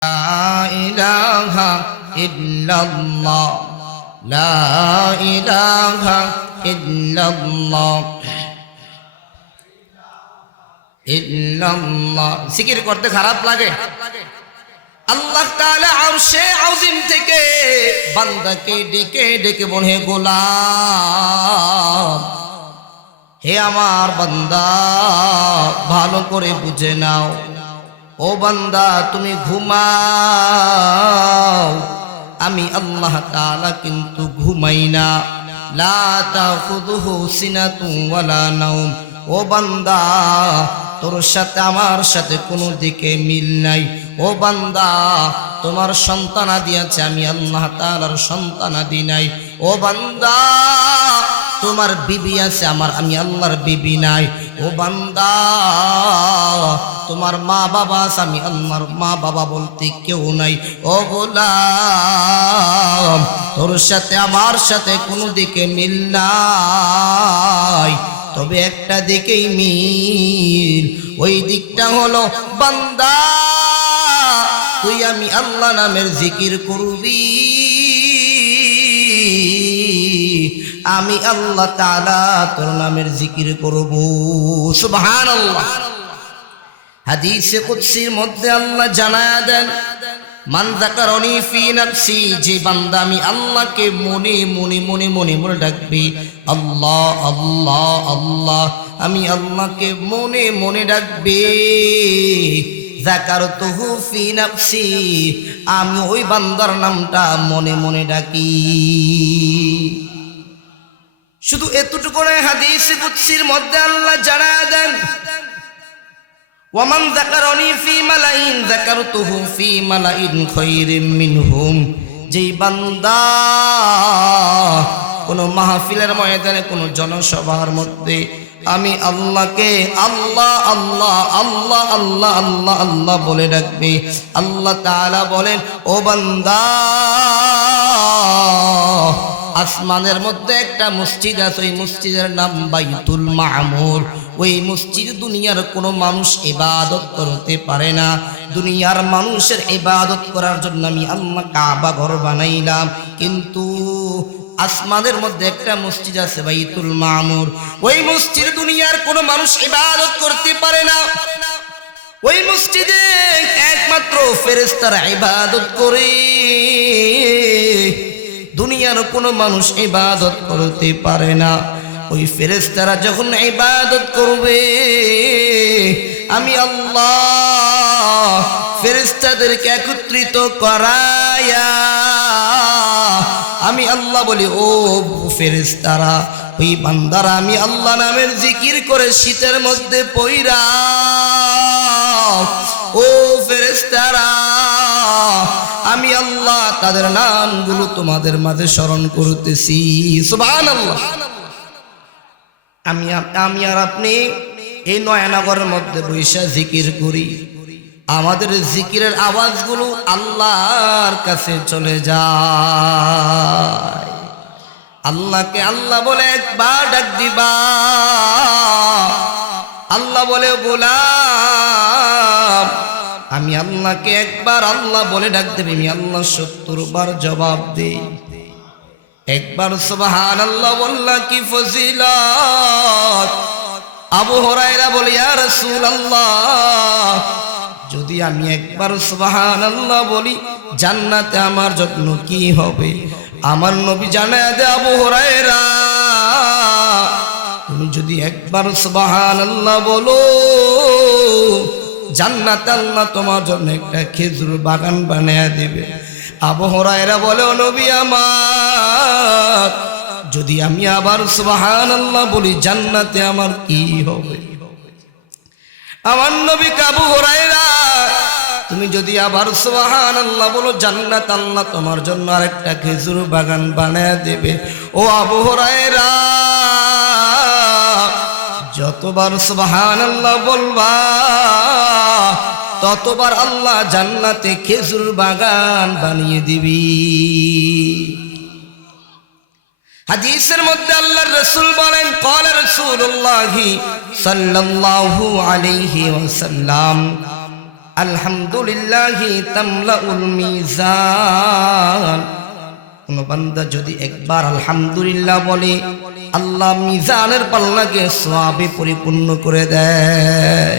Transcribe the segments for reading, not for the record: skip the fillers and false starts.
لا إله إلا الله لا إله إلا الله ইল্লাল্লাহ জিকির করতে খারাপ লাগে? আল্লাহ তাআলা আরশে আযীম থেকে বান্দাকে ডেকে ডেকে বলে, গোলাম, হে আমার বান্দা, ভালো করে বুঝে নাও, ও বান্দা তুমি ঘুমাও, আমি আল্লাহ তাআলা কিন্তু ঘুমাই না। লা তাখুযুহু সিনাতুন ওয়ালা নাওম। ও বান্দা, তোর সাথে আমার সাথে কোনো দিকে মিল নাই। ও বান্দা, তোমার সন্তানাদি আছে, আমি আল্লাহ তাআলার সন্তানাদি নাই। ও বান্দা, তোমার বিবি আছে, আমি আল্লাহর বিবি নাই। ও বান্দা, তোমার মা বাবা আছে, আমি আল্লাহর মা বাবা বলতে কেউ নাই। ও গোলাম, তোর সাথে আমার সাথে কোনো দিকে মিল নাই, তবে একটা দিকেই মিল। ওই দিকটা হলো, বান্দা তুই আমি আল্লাহ নামের জিকির করবি, আমি আল্লাহ তাআলা তোর নামের জিকির করব। সুবহানাল্লাহ। হাদিসে কুদসির মধ্যে আল্লাহ জানায়া দেন, মান যাকারানি ফি নাফসি, যে বান্দা আমি আল্লাহকে মনে মনে মনে মনে মনে ডাকবি, আল্লাহ আল্লাহ আল্লাহ, আমি আল্লাহকে মনে মনে ডাকবি, যাকারতুহু ফি নাফসি, আমি ওই বান্দার নামটা মনে মনে ডাকি। শুধু এতটুকু নয়, হাদিসে কুদসির মধ্যে আল্লাহ জানায়া দেন, ওয়ামান যাকারানি ফি মালাইন যাকারতুহু ফি মালাইন খায়রিম মিনহুম, যেই বান্দা কোন মাহফিলের ময়দানে, কোন জনসভার মধ্যে আমি আল্লাহকে আল্লাহ আল্লাহ আল্লাহ আল্লাহ আল্লাহ আল্লাহ বলে ডাকবে, আল্লাহ তাআলা বলেন, ও বান্দা, আসমানের মধ্যে একটা মসজিদ আছে, ওই মসজিদের নাম বাইতুল মামুর। ওই মসজিদ দুনিয়ার কোনো মানুষ ইবাদত করতে পারে না। দুনিয়ার মানুষের ইবাদত করার জন্য আমি আল্লাহ কাবা ঘর বানাইলাম, কিন্তু আসমানের মধ্যে একটা মসজিদ আছে বাইতুল মামুর। ওই মসজিদ দুনিয়ার কোনো মানুষ ইবাদত করতে পারে না। ওই মসজিদে একমাত্র ফেরেশতারা ইবাদত করে, দুনিয়ার কোনো মানুষ ইবাদত করতে পারে না। ওই ফেরেশতারা যখন ইবাদত করবে, আমি আল্লাহ ফেরেশতাদেরকে একত্রিত করায়া আমি আল্লাহ বলি, ও ফেরেশতারা, ওই বান্দারা আমি আল্লাহ নামের জিকির করে শীতের মধ্যে পইরা, ও ফেরেশতারা, আমি আল্লাহ তাদের নামগুলো তোমাদের মাঝে স্মরণ করতেছি। সুবহানাল্লাহ। আমি আর আপনি এই নয়নগরের মধ্যে বৈশা জিকির করি, আমাদের জিকিরের আওয়াজগুলো আল্লাহর কাছে চলে যায়। আল্লাহকে আল্লাহ বলে একবার ডাক দিবা, আল্লাহ বলে, গোলাম, আমি আল্লাহকে একবার আল্লাহ বলে ডাক দেবে, আমি আল্লাহ ৭০ বার জবাব দেই। একবার সুবহানাল্লাহ বললা কি ফজিলত। আবু হুরায়রা বলে, ইয়া রাসূলুল্লাহ, যদি আমি একবার সুবহানাল্লাহ বলি, জান্নাতে আমার জন্য কি হবে? আমার নবী জানায়া দেয়, আবু হুরায়রা, তুমি যদি একবার সুবহানাল্লাহ বলো, জান্নাতে আল্লাহ তোমার জন্য একটা খেজুর বাগান বানায়া দিবে। আবু হুরায়রা বলে, ও নবী আমার, যদি আমি আবার সুবহানাল্লাহ বলি, জান্নাতে আমার কি হবে? আমার নবী, আবু হুরায়রা, তুমি যদি আবার সুবহানাল্লাহ বলো, জান্নাত আল্লাহ তোমার জন্য আরেকটা খেজুর বাগান বানায়া দেবে। ও আবু হুরায়রা, যতবার সুবহানাল্লাহ বলবা, ততবার আল্লাহ জান্নাতে খেজুর বাগান বানিয়ে দিবি। হাদিসের মধ্যে আল্লাহর রাসূল বলেন, ক্বালা রাসূলুল্লাহ সাল্লাল্লাহু আলাইহি ওয়াসাল্লাম, আলহামদুলিল্লাহি তামলাউল মিজান। কোন বান্দা যদি একবার আলহামদুলিল্লাহ বলে, আল্লাহ মিজানের পাল্লাকে সওয়াবে পরিপূর্ণ করে দেয়।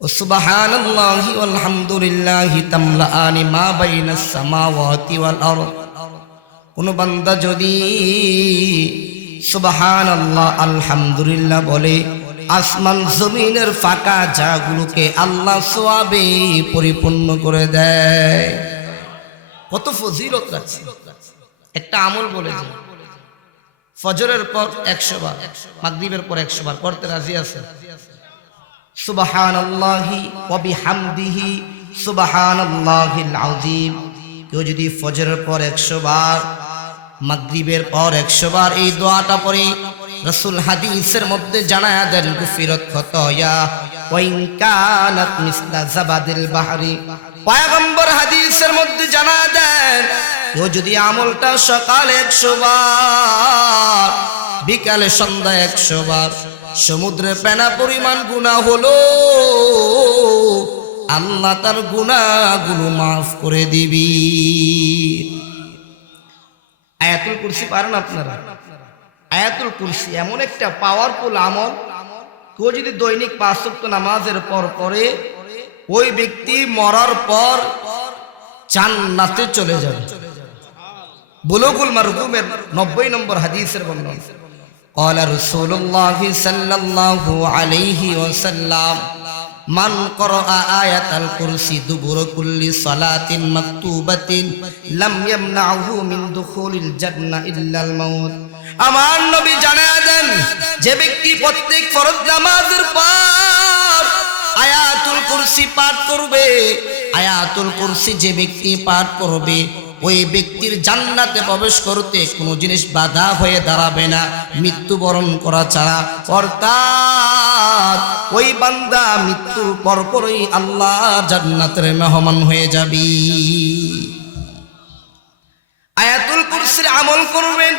ও সুবহানাল্লাহি ওয়াল হামদুলিল্লাহি তামলাআনি মা বাইনাস সামাওয়াতি ওয়াল আরদ। কোন বান্দা যদি সুবহানাল্লাহ আলহামদুলিল্লাহ বলে, আসমান জমিনের ফাঁকা জায়গাগুলোকে আল্লাহ সওয়াবে পরিপূর্ণ করে দেয়। কত ফজিলত আছে। একটা আমল বলেছে, ফজরের পর 100 বার, মাগরিবের পর 100 বার করতে রাজি আছে? সুবহানাল্লাহি ওয়া বিহামদিহি সুবহানাল্লাহিল আযীম। কেউ যদি ফজরের পর 100 বার, মাগরিবের পর 100 বার এই দোয়াটা পড়ে, রাসূল হাদিসের মধ্যে জানায়া দেন গুফিরাত খাতায়া ওয়া ইন কানাত মিসলা জাবাদিল বাহরি। পয়গম্বর হাদিসের মধ্যে জানায়া দেন, কেউ যদি আমলটা সকালে 100 বার, বিকালে সন্ধ্যায় 100 বার, সমুদ্রে ফেনা পরিমাণ গুনাহ হলো, আল্লাহ তার গুনাহগুলো মাফ করে দিবি। আয়াতুল কুরসি পারেন আপনারা? আয়াতুল কুরসি এমন একটা পাওয়ারফুল আমল, কেউ যদি দৈনিক 5 ওয়াক্ত নামাজের পর পড়ে, ওই ব্যক্তি মরার পর জান্নাতে চলে যাবে। বুলুগুল মারহুমের 90 নম্বর হাদিসের বর্ণনা। قال رسول الله صلى الله عليه وسلم من قرأ آية الكرسي دبر كل صلاة مكتوبة لم يمنعه من دخول الجنة إلا الموت। আমার নবী জানায়া দেন, যে ব্যক্তি প্রত্যেক ফরজ নামাজের পর আয়াতুল কুরসি পাঠ করবে, আয়াতুল কুরসি যে ব্যক্তি পাঠ করবে, ওই ব্যক্তির জান্নাতে প্রবেশ করতে কোনো জিনিস বাধা হয়ে দাঁড়াবে না, মৃত্যুবরণ করা ছাড়া। অর্থাৎ ওই বান্দা মৃত্যুর পরপরই আল্লাহ জান্নাতের মেহমান হয়ে যাবি। আয়াতুল কুরসির আমল করবেন।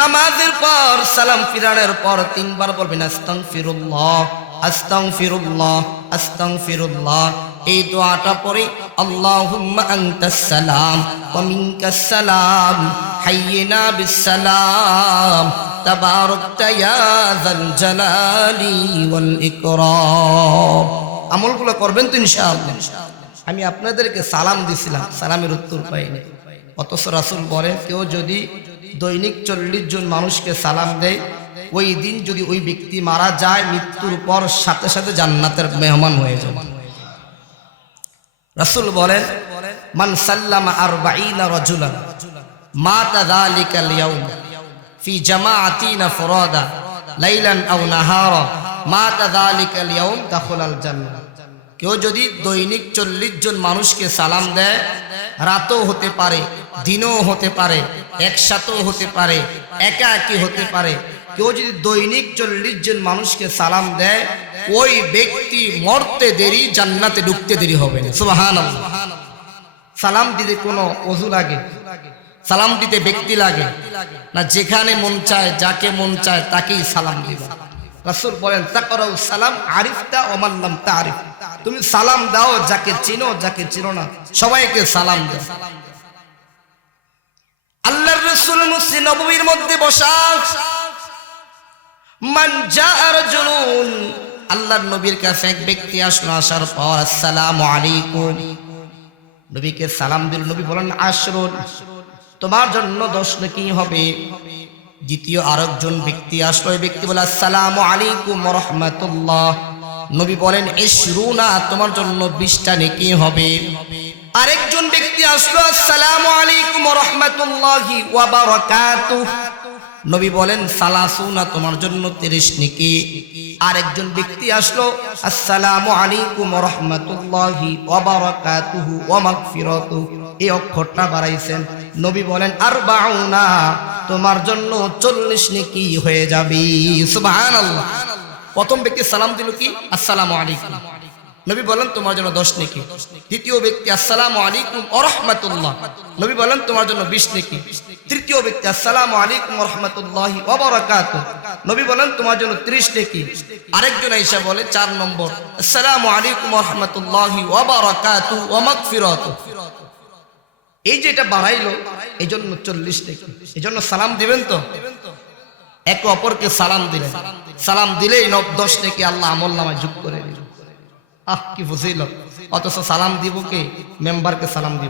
নামাজের পর সালাম ফিরানোর পর 3 বার বলবেন আস্তাগফিরুল্লাহ আস্তাগফিরুল্লাহ আস্তাগফিরুল্লাহ। এই দোয়াটা পড়ে আল্লাহুম্মা আনতাস সালাম ওয়া মিনকাস সালাম হাইয়িনা বিস সালাম তাবারাকতা ইয়া যাল জালালি ওয়াল ইকরাম। আমলগুলো করবেন তো ইনশাআল্লাহ। আমি আপনাদেরকে সালাম দিছিলাম, সালামের উত্তর পাইনি। অথচ রাসূল বলেন, কেউ যদি দৈনিক 40 জন মানুষকে সালাম দেয়, ওই দিন যদি ওই ব্যক্তি মারা যায়, মৃত্যুর পর সাথে সাথে জান্নাতের মেহমান হয়ে যাবে। রাসূল বলেন, মান সাল্লামা 40 রাজুলান মাতা যালিকাল ইয়াউম ফি জামাআতিনা ফুরাদা লাইলান আও নাহারা মাতা যালিকাল ইয়াউম দাখালাল জান্নাহ। কেউ যদি দৈনিক 40 জন মানুষকে সালাম দেয়, রাতও হতে পারে, দিনও হতে পারে, একসাথেও হতে পারে, একা একই হতে পারে, কেউ যদি দৈনিক 40 জন মানুষকে সালাম দেয়, ওই ব্যক্তি মরতে দেরি, জান্নাতে ঢুকতে দেরি হবে না। সুবহানাল্লাহ। সালাম দিতে কোনো ওযু লাগে? সালাম দিতে ব্যক্তি লাগে না? যেখানে মন চায়, যাকে মন চায় তাকেই সালাম দিবা। রাসূল বলেন, তাকরাউ সালাম আরিফতা ওয়া মান লাম তারিফ। তুমি সালাম দাও, যাকে চিনো, যাকে চিনো না, সবাইকে সালাম দাও। আল্লাহর রাসূল মসজিদ নববীর মধ্যে বসা, মান জাআ রাজুলুন, আল্লাহর নবীর কাছে এক ব্যক্তি আসলো, আসার পর আসসালামু আলাইকুম, নবীকে সালাম দিল। নবী বলেন, আশরুন, তোমার জন্য 10 নেকি হবে। দ্বিতীয় আরেকজন ব্যক্তি আসলো, এই ব্যক্তি বলে আসসালামু আলাইকুম ওয়া রাহমাতুল্লাহ, নবী বলেন 20, তোমার জন্য 20টা নেকি হবে। আরেকজন ব্যক্তি আসলো, আসসালামু আলাইকুম ওয়া রাহমাতুল্লাহি ওয়া বারাকাতুহু, নবী বলেন 30, তোমার জন্য 30 নেকি। আরেকজন ব্যক্তি আসলো, আসসালামু আলাইকুম ওয়া রাহমাতুল্লাহি ওয়া বারাকাতুহু ওয়া মাগফিরাতুহু, এই অক্ষরটা বাড়াইছেন, নবী বলেন 40, তোমার জন্য 40 নেকি হয়ে যাবে। সুবহানাল্লাহ। প্রথম ব্যক্তি সালাম দিল কি? আসসালামু আলাইকুম। নবী বলেন তোমার জন্য 10 নেকি। দ্বিতীয় ব্যক্তি আসসালামু আলাইকুম ওয়া রাহমাতুল্লাহ, নবী বলেন তোমার জন্য 20 নেকি। তৃতীয় ব্যক্তি আসসালামু আলাইকুম ওয়া রাহমাতুল্লাহি ওয়া বারাকাতুহু, নবী বলেন তোমার জন্য 30 নেকি। আরেকজন আয়েশা বলে 4 নম্বর আসসালামু আলাইকুম ওয়া রাহমাতুল্লাহি ওয়া বারাকাতুহু ওয়া মাগফিরাতুহু। এই যে এটা বাড়াইলো এই জন্য 40 নেকি। এই জন্য সালাম দিবেন তো, একে অপরকে সালাম দিলেন, সালাম দিলেই 10 নেকি আল্লাহ আমলনামায় যোগ করে দিলেন। আহ কি ফজিলত! অথচ সালাম দিব কে? মেম্বারকে সালাম দিব।